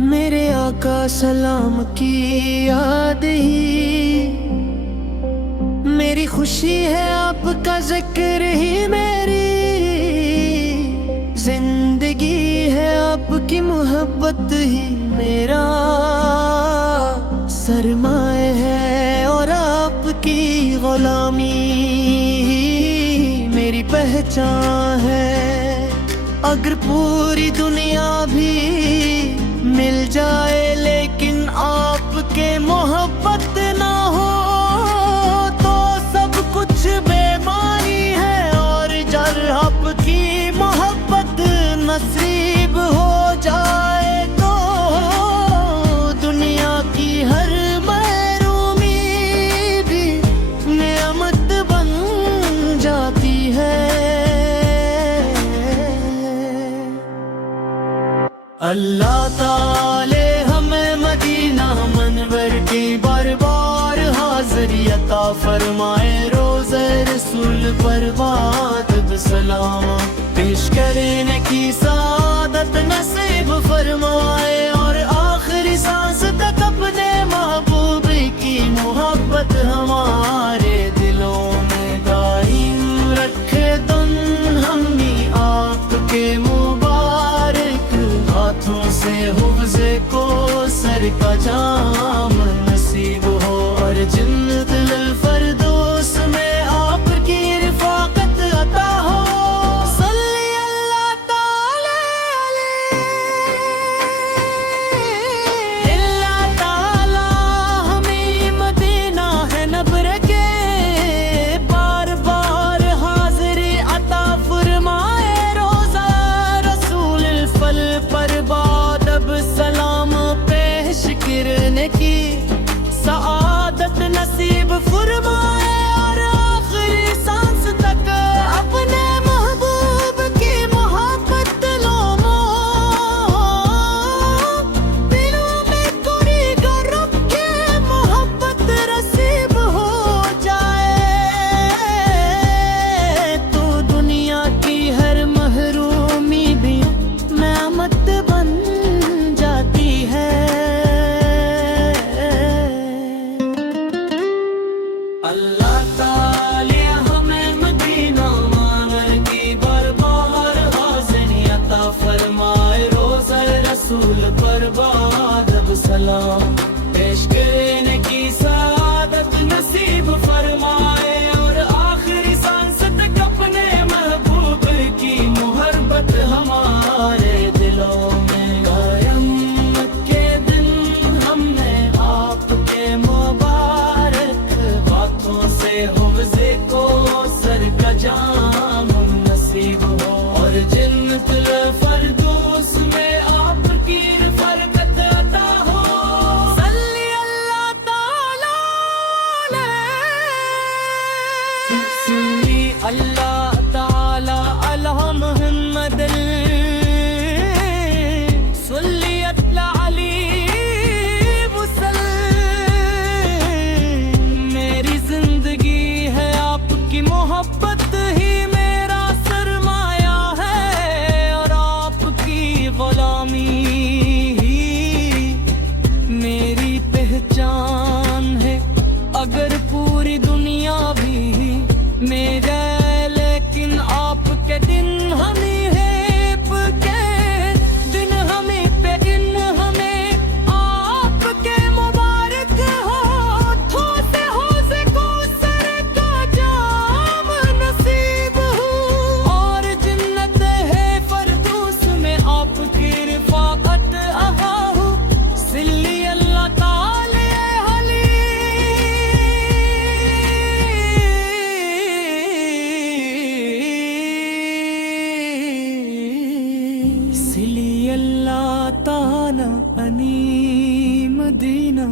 मेरे आका सलाम की याद ही मेरी खुशी है, आपका जिक्र ही मेरी जिंदगी है, आपकी मोहब्बत ही मेरा सरमाए है और आपकी गुलामी मेरी पहचान है। अगर पूरी दुनिया भी मिल जाए लेकिन आपके मोहब्बत ना हो तो सब कुछ बेमानी है, और जब आपकी मोहब्बत नसीब हो जाए तो दुनिया की हर महरूमी भी नेमत बन जाती है। अल्लाह ताले हमें मदीना मनवर की बार-बार हाज़िरी अता फरमाए, रोज़े रसूल पर बात सलाम पेश करने की सादत नसीब फरमाए, और आखिरी सांस तक अपने महबूब की मोहब्बत हमारे दिलों में कायम रखे। दुन हमी आपके मुबारक हाथों से हुफ्ज़े को सर का जाम नसीब हो, और जन्नतुल फरदौस में आपकी रिफ़ाक़त अता हो। सल्ली अल्लाह ताला अल्लाह ताला हमें मदीना है नबर के बार बार हाज़िरी अता फरमाए, रोज़ा रसूल फल पर बादब सलाम पेश करने की सआदत नसीब फरमाए, और आखिरी सांस तक अपने महबूब की मोहब्बत दिलों में कोरी कर रखे, मोहब्बत नसीब हो जाए तो दुनिया की हर महरूमी भी नेमत बन जाती है। अल्लाह ताले हमें मदीना मनवर की बार-बार हाज़िरी अता फरमाए, रोज़े रसूल पर बादब सलाम पेश करने की सादत नसीब फरमाए, और आखिरी सांस तक अपने महबूब की मोहब्बत हमारे दिलों में कायम रखे। दिन हमने आपके मुबारक बातों से हुफ्ज़े को सर का जाम नसीब हो, और जन्नतुल फरदौस में आपकी रिफ़ाक़त अता हो। सल्ली अल्लाह ताला सल्ली अल्लाह ताला अला मुहम्मद सल्ली अला अली मेरी जिंदगी है आपकी मोहब्बत ही मेरा सरमाया है, और आपकी गुलामी ही मेरी पहचान है। अगर पूरी दुनिया भी मेरा लेकिन आपके दिन हमें है के दिन हमें पे इन हमें आपके मुबारक हाथों से हौज़े को सर का जाम नसीब हो, और जन्नत है फरदौस में आपकी रिफ़ाक़त अता हो। सल्ली अल्लाह ताले अली सल्ली अल्लाह ताला अली मदीना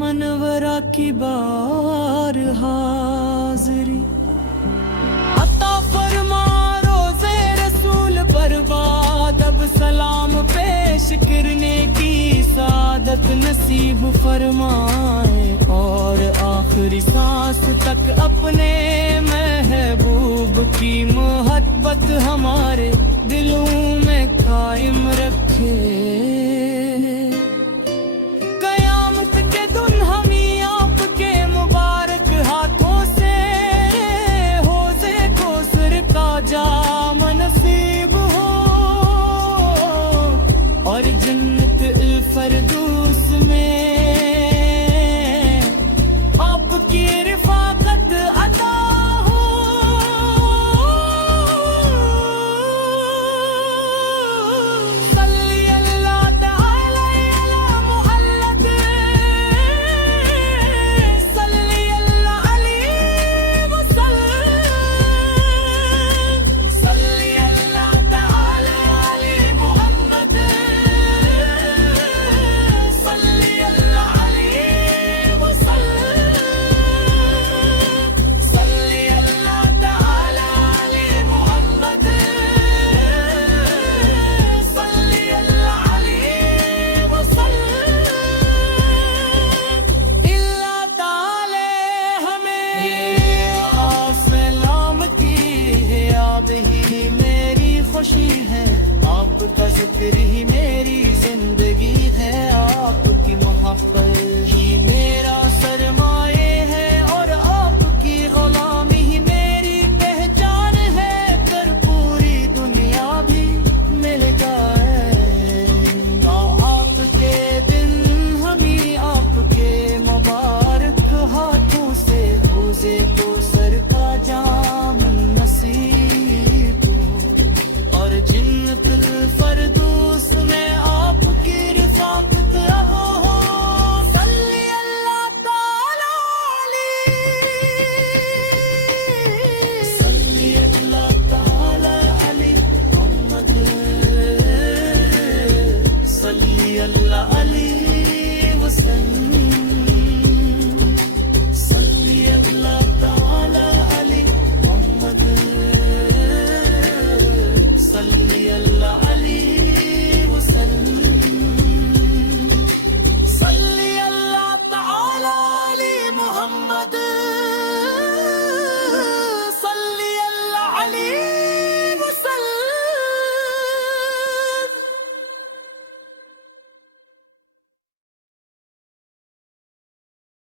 मनवरा की बार हाज़िरी अता फरमा, रोज़े रसूल पर बादब सलाम पेश करने की सादत नसीब फरमाए, और आखिरी सांस तक अपने महबूब की मोहब्बत हमारे दिलों में कायम रखे। जिक्र ही मेरी जिंदगी है, आपकी मोहब्बत ही मेरा सरमाए है, और आपकी गुलामी ही मेरी पहचान है। कर पूरी दुनिया भी मिल जाए ना आपके दिन, हमी आपके मुबारक हाथों से रोजे को सर का जाम नसीब हो, और जन्नतुल फरदौस में आपकी रिफ़ाक़त हो। सल्ली अल्लाह ताला अलैहि, सल्ली अल्लाह ताला अलैहि मुहम्मद, सल्ली अल्लाह अलैहि वसल्लम, सल्ली अल्लाह ताला अलैहि मुहम्मद, सल्ली